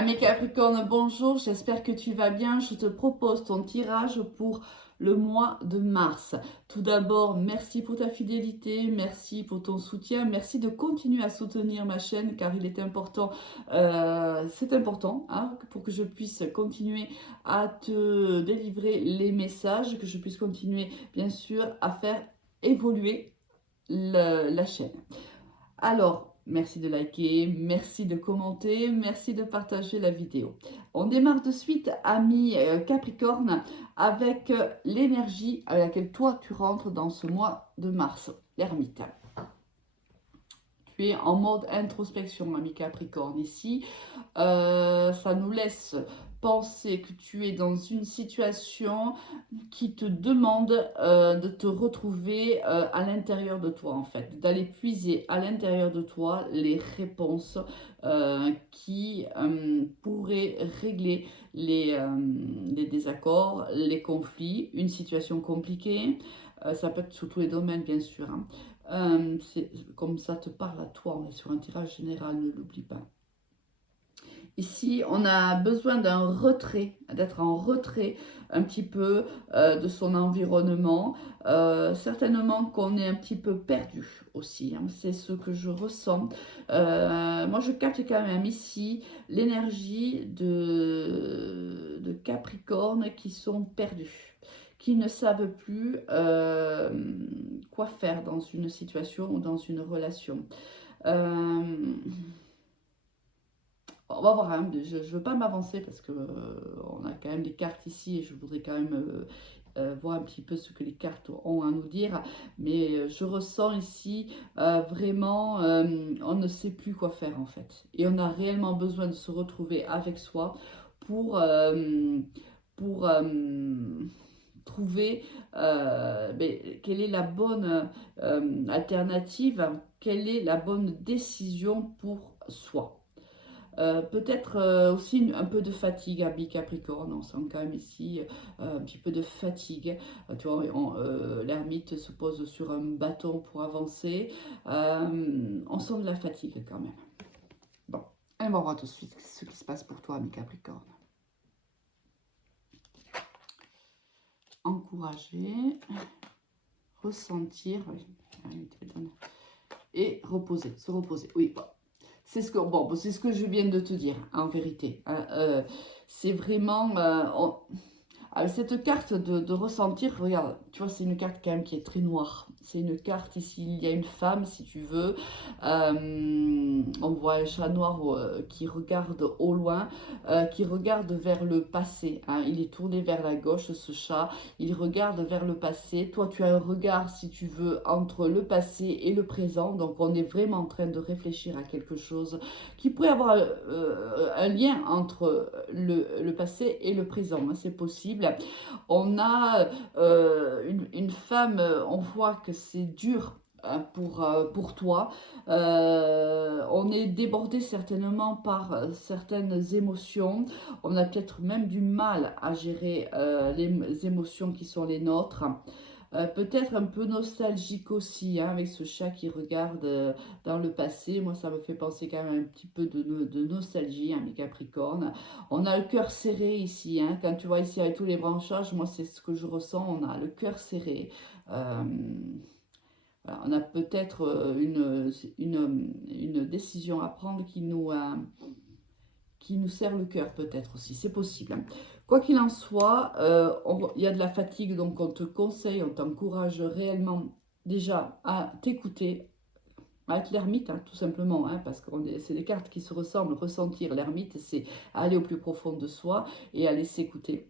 Mes Capricornes, bonjour, j'espère que tu vas bien. Je te propose ton tirage pour le mois de mars. Tout d'abord, merci pour ta fidélité, merci pour ton soutien, merci de continuer à soutenir ma chaîne car il est important, c'est important pour que je puisse continuer à te délivrer les messages, que je puisse continuer bien sûr à faire évoluer la chaîne. Alors, merci de liker, merci de commenter, merci de partager la vidéo. On démarre de suite, amis Capricorne, avec l'énergie avec laquelle toi tu rentres dans ce mois de mars, l'ermite. Tu es en mode introspection, ami Capricorne, ici. Ça nous laisse penser que tu es dans une situation qui te demande de te retrouver à l'intérieur de toi, en fait, d'aller puiser à l'intérieur de toi les réponses qui pourraient régler les désaccords, les conflits, une situation compliquée. Ça peut être sur tous les domaines, bien sûr. Comme ça te parle à toi, on est sur un tirage général, ne l'oublie pas. Ici, on a besoin d'un retrait, d'être en retrait un petit peu de son environnement. Certainement qu'on est un petit peu perdu aussi, c'est ce que je ressens. Moi, je capte quand même ici l'énergie de Capricorne qui sont perdus, qui ne savent plus quoi faire dans une situation ou dans une relation. On va voir, je ne veux pas m'avancer parce que on a quand même des cartes ici et je voudrais quand même voir un petit peu ce que les cartes ont à nous dire. Mais je ressens ici vraiment, on ne sait plus quoi faire en fait. Et on a réellement besoin de se retrouver avec soi pour, pour trouver quelle est la bonne alternative, quelle est la bonne décision pour soi. Peut-être aussi un peu de fatigue à Capricorne, on sent quand même ici un petit peu de fatigue. Tu vois, l'ermite se pose sur un bâton pour avancer. On sent de la fatigue quand même. Bon, et on va voir tout de suite ce qui se passe pour toi, Capricorne. Encourager, ressentir, oui, et reposer, se reposer. Oui, bon. C'est ce que je viens de te dire, en vérité. C'est vraiment... cette carte de ressentir, regarde, tu vois, c'est une carte quand même qui est très noire. C'est une carte ici, il y a une femme, si tu veux. On voit un chat noir qui regarde au loin, qui regarde vers le passé. Il est tourné vers la gauche, ce chat. Il regarde vers le passé. Toi, tu as un regard, si tu veux, entre le passé et le présent. Donc, on est vraiment en train de réfléchir à quelque chose qui pourrait avoir un lien entre le passé et le présent. C'est possible. On a une femme, on voit que c'est dur pour toi. On est débordé certainement par certaines émotions. On a peut-être même du mal à gérer les émotions qui sont les nôtres. Peut-être un peu nostalgique aussi, avec ce chat qui regarde dans le passé. Moi, ça me fait penser quand même un petit peu de nostalgie, mes Capricornes. On a le cœur serré ici, quand tu vois ici avec tous les branchages, moi, c'est ce que je ressens. On a le cœur serré. Euh, voilà, on a peut-être une décision à prendre qui nous serre le cœur peut-être aussi, c'est possible. Quoi qu'il en soit, il y a de la fatigue, donc on te conseille, on t'encourage réellement déjà à t'écouter, à être l'ermite, tout simplement, parce que c'est des cartes qui se ressemblent. Ressentir l'ermite, c'est aller au plus profond de soi et aller s'écouter.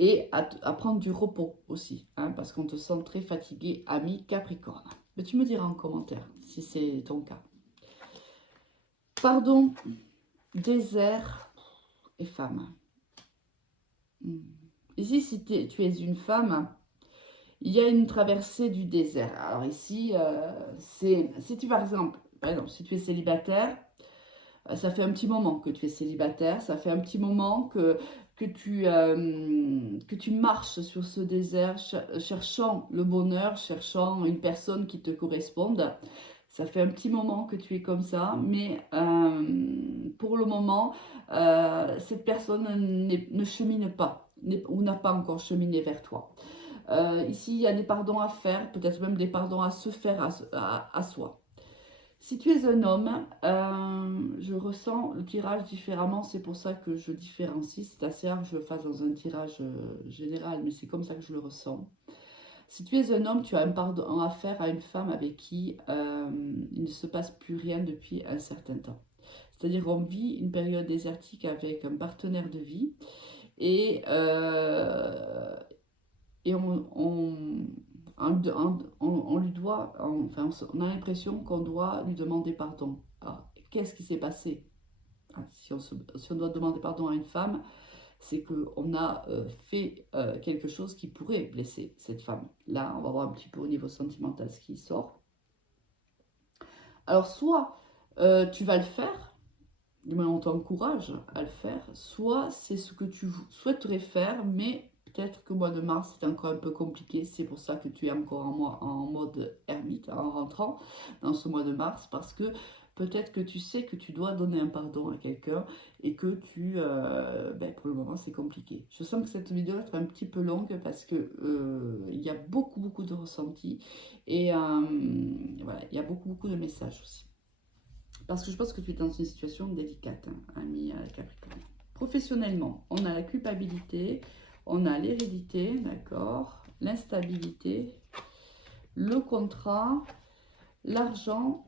Et à prendre du repos aussi, parce qu'on te sent très fatigué, ami Capricorne. Mais tu me diras en commentaire si c'est ton cas. Pardon, désert et femme. Ici, si tu es une femme, il y a une traversée du désert. Alors ici, si tu, par exemple, si tu es célibataire, ça fait un petit moment que tu es célibataire, ça fait un petit moment que tu marches sur ce désert, cherchant le bonheur, cherchant une personne qui te corresponde. Ça fait un petit moment que tu es comme ça, mais pour le moment, cette personne ne chemine pas ou n'a pas encore cheminé vers toi. Ici, il y a des pardons à faire, peut-être même des pardons à se faire à soi. Si tu es un homme, je ressens le tirage différemment, c'est pour ça que je différencie. C'est assez rare que je le fasse dans un tirage général, mais c'est comme ça que je le ressens. Si tu es un homme, tu as un pardon à faire à une femme avec qui il ne se passe plus rien depuis un certain temps. C'est-à-dire qu'on vit une période désertique avec un partenaire de vie et, on lui doit, enfin, on a l'impression qu'on doit lui demander pardon. Alors, qu'est-ce qui s'est passé? Si on doit demander pardon à une femme, c'est qu'on a fait quelque chose qui pourrait blesser cette femme. Là, on va voir un petit peu au niveau sentimental ce qui sort. Alors, soit tu vas le faire, du moins on t'encourage à le faire, soit c'est ce que tu souhaiterais faire, mais peut-être que le mois de mars c'est encore un peu compliqué, c'est pour ça que tu es encore en mode ermite en rentrant dans ce mois de mars, parce que peut-être que tu sais que tu dois donner un pardon à quelqu'un et que pour le moment c'est compliqué. Je sens que cette vidéo va être un petit peu longue parce que il y a beaucoup de ressentis et voilà, il y a beaucoup de messages aussi. Parce que je pense que tu es dans une situation délicate, hein, ami Capricorne. Professionnellement, on a la culpabilité, on a l'hérédité, d'accord, l'instabilité, le contrat, l'argent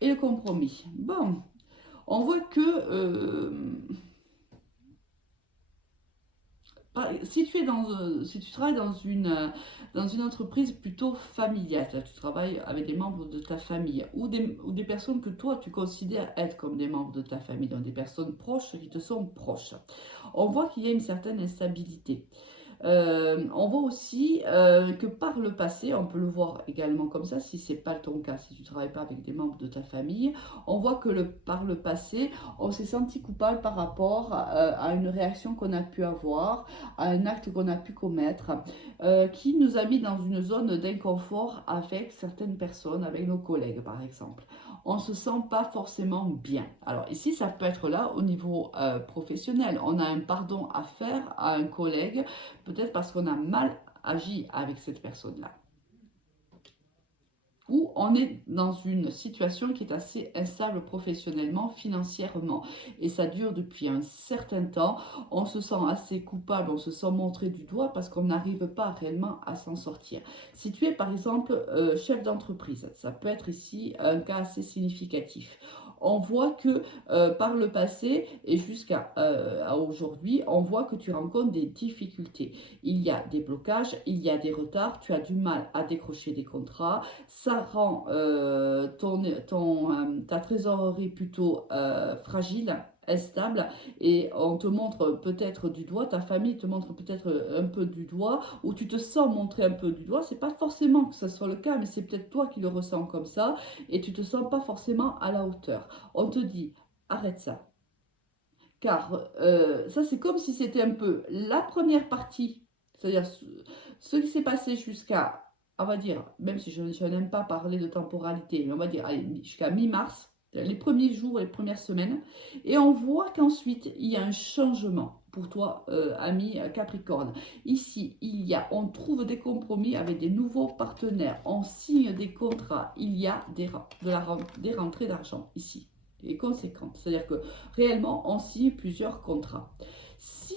et le compromis. Bon, on voit que si tu travailles dans une entreprise plutôt familiale, tu travailles avec des membres de ta famille ou des personnes que toi tu considères être comme des membres de ta famille, donc des personnes proches qui te sont proches, on voit qu'il y a une certaine instabilité. On voit aussi que par le passé, on peut le voir également comme ça, si ce n'est pas ton cas, si tu ne travailles pas avec des membres de ta famille, on voit que par le passé, on s'est senti coupable par rapport à une réaction qu'on a pu avoir, à un acte qu'on a pu commettre, qui nous a mis dans une zone d'inconfort avec certaines personnes, avec nos collègues par exemple. On ne se sent pas forcément bien. Alors ici, ça peut être là au niveau professionnel. On a un pardon à faire à un collègue, peut-être parce qu'on a mal agi avec cette personne-là. Ou on est dans une situation qui est assez instable professionnellement, financièrement. Et ça dure depuis un certain temps. On se sent assez coupable, on se sent montré du doigt parce qu'on n'arrive pas réellement à s'en sortir. Si tu es par exemple chef d'entreprise, ça peut être ici un cas assez significatif. On voit que par le passé et jusqu'à aujourd'hui, on voit que tu rencontres des difficultés. Il y a des blocages, il y a des retards, tu as du mal à décrocher des contrats, ça rend ta trésorerie plutôt fragile, instable, et on te montre peut-être du doigt, ta famille te montre peut-être un peu du doigt, ou tu te sens montrer un peu du doigt. C'est pas forcément que ce soit le cas, mais c'est peut-être toi qui le ressens comme ça, et tu te sens pas forcément à la hauteur. On te dit, arrête ça. Car ça, c'est comme si c'était un peu la première partie, c'est-à-dire ce qui s'est passé jusqu'à, on va dire, même si je n'aime pas parler de temporalité, mais on va dire jusqu'à mi-mars, les premiers jours, les premières semaines, et on voit qu'ensuite, il y a un changement pour toi, ami Capricorne. Ici, on trouve des compromis avec des nouveaux partenaires, on signe des contrats, il y a des rentrées d'argent ici et conséquente. C'est-à-dire que réellement, on signe plusieurs contrats. Si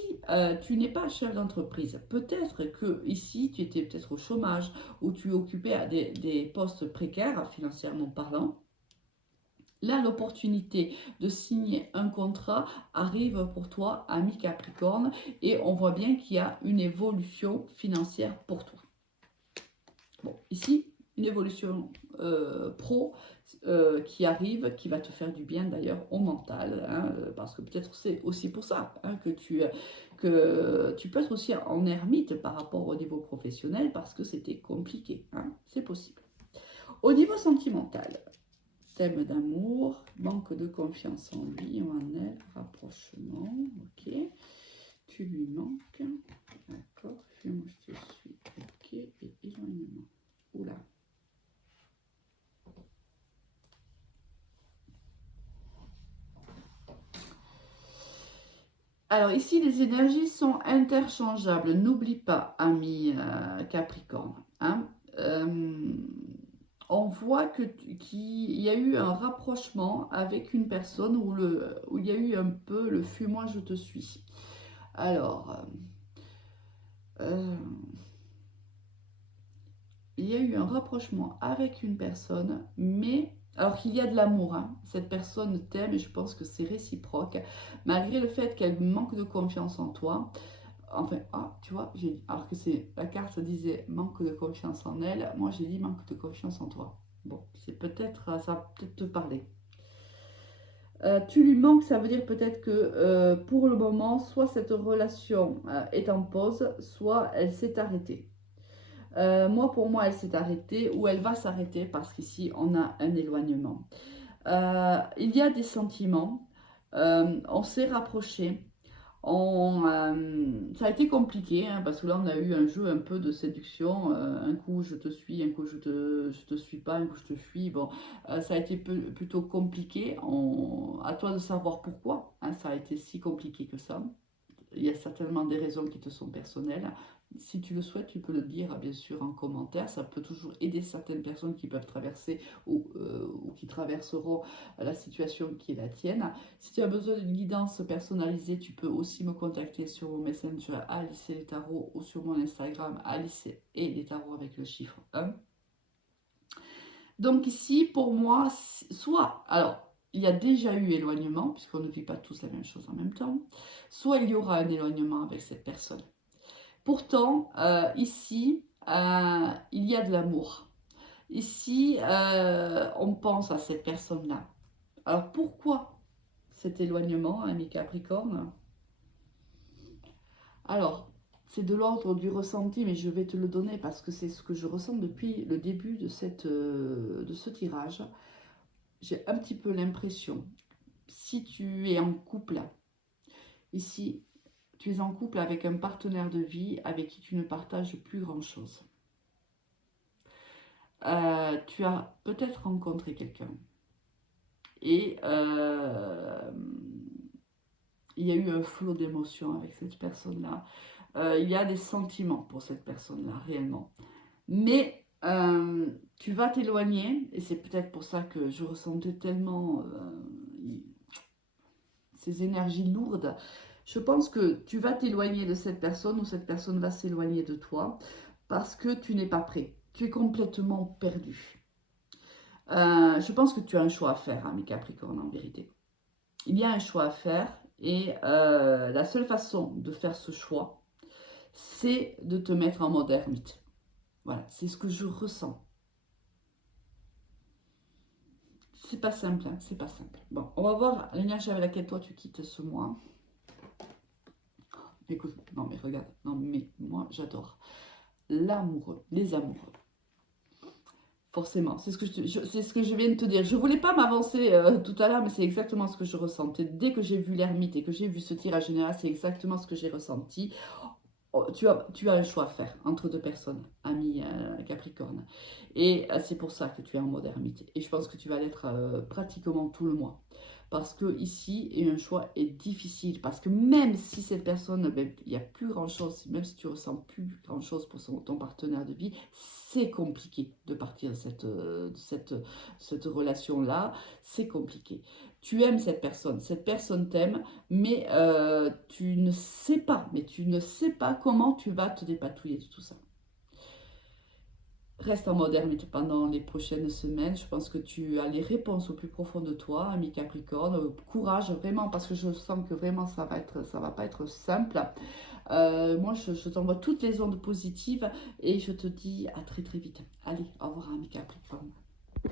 tu n'es pas chef d'entreprise, peut-être que ici, tu étais peut-être au chômage ou tu occupais des postes précaires, financièrement parlant. Là, l'opportunité de signer un contrat arrive pour toi, ami Capricorne, et on voit bien qu'il y a une évolution financière pour toi. Bon, ici, une évolution pro qui arrive, qui va te faire du bien d'ailleurs au mental, hein, parce que peut-être c'est aussi pour ça hein, que tu peux être aussi en ermite par rapport au niveau professionnel, parce que c'était compliqué, hein, c'est possible. Au niveau sentimental, thème d'amour, manque de confiance en lui ou en elle, rapprochement, ok, tu lui manques, d'accord, moi je te suis, ok, et éloignement, oula. Alors ici, les énergies sont interchangeables. N'oublie pas, ami Capricorne. Hein. Euh, on voit qu'il y a eu un rapprochement avec une personne où il y a eu un peu le fuis-moi, je te suis. Alors, euh, il y a eu un rapprochement avec une personne, mais alors qu'il y a de l'amour, hein. Cette personne t'aime et je pense que c'est réciproque, malgré le fait qu'elle manque de confiance en toi. Enfin, ah, tu vois, alors que la carte disait manque de confiance en elle, moi j'ai dit manque de confiance en toi. Bon, c'est peut-être, ça va peut-être te parler. Tu lui manques, ça veut dire peut-être que pour le moment, soit cette relation est en pause, soit elle s'est arrêtée. Moi, pour moi, elle s'est arrêtée ou elle va s'arrêter parce qu'ici, on a un éloignement. Il y a des sentiments, on s'est rapprochés, ça a été compliqué hein, parce que là, on a eu un jeu un peu de séduction. Un coup, je te suis, un coup, je te suis pas, un coup, je te fuis. Bon, ça a été plutôt compliqué. À toi de savoir pourquoi hein, ça a été si compliqué que ça. Il y a certainement des raisons qui te sont personnelles. Si tu le souhaites, tu peux le dire bien sûr en commentaire. Ça peut toujours aider certaines personnes qui peuvent traverser ou qui traverseront la situation qui est la tienne. Si tu as besoin d'une guidance personnalisée, tu peux aussi me contacter sur mon messenger Alice et les tarots ou sur mon Instagram Alice et les tarots avec le chiffre 1. Donc ici, pour moi, soit, alors, il y a déjà eu éloignement, puisqu'on ne vit pas tous la même chose en même temps, soit il y aura un éloignement avec cette personne. Pourtant, ici, il y a de l'amour. Ici, on pense à cette personne-là. Alors pourquoi cet éloignement, ami Capricorne? Alors, c'est de l'ordre du ressenti, mais je vais te le donner parce que c'est ce que je ressens depuis le début de ce tirage. J'ai un petit peu l'impression, si tu es en couple, ici, tu es en couple avec un partenaire de vie avec qui tu ne partages plus grand-chose. Tu as peut-être rencontré quelqu'un et il y a eu un flot d'émotions avec cette personne-là. Il y a des sentiments pour cette personne-là, réellement. Mais tu vas t'éloigner, et c'est peut-être pour ça que je ressentais tellement ces énergies lourdes. Je pense que tu vas t'éloigner de cette personne ou cette personne va s'éloigner de toi parce que tu n'es pas prêt. Tu es complètement perdu. Je pense que tu as un choix à faire, hein, mes Capricornes, en vérité. Il y a un choix à faire et la seule façon de faire ce choix, c'est de te mettre en mode ermite. Voilà, c'est ce que je ressens. C'est pas simple, hein, c'est pas simple. Bon, on va voir l'énergie avec laquelle toi tu quittes ce mois. Écoute, non mais regarde, non mais moi j'adore. L'amoureux, les amoureux. Forcément, c'est ce que je viens de te dire. Je voulais pas m'avancer tout à l'heure, mais c'est exactement ce que je ressentais. Dès que j'ai vu l'ermite et que j'ai vu ce tirage général, c'est exactement ce que j'ai ressenti. Oh, tu as un choix à faire entre deux personnes, ami Capricorne. Et c'est pour ça que tu es en mode ermite. Et je pense que tu vas l'être pratiquement tout le mois. Parce que ici, un choix est difficile. Parce que même si cette personne, ben, il n'y a plus grand-chose, même si tu ressens plus grand-chose pour ton partenaire de vie, c'est compliqué de partir de cette relation-là. C'est compliqué. Tu aimes cette personne t'aime, mais tu ne sais pas, comment tu vas te dépatouiller de tout ça. Reste en mode ermite pendant les prochaines semaines. Je pense que tu as les réponses au plus profond de toi, ami Capricorne. Courage, vraiment, parce que je sens que vraiment ça va pas être simple. Moi, je t'envoie toutes les ondes positives et je te dis à très très vite. Allez, au revoir, ami Capricorne.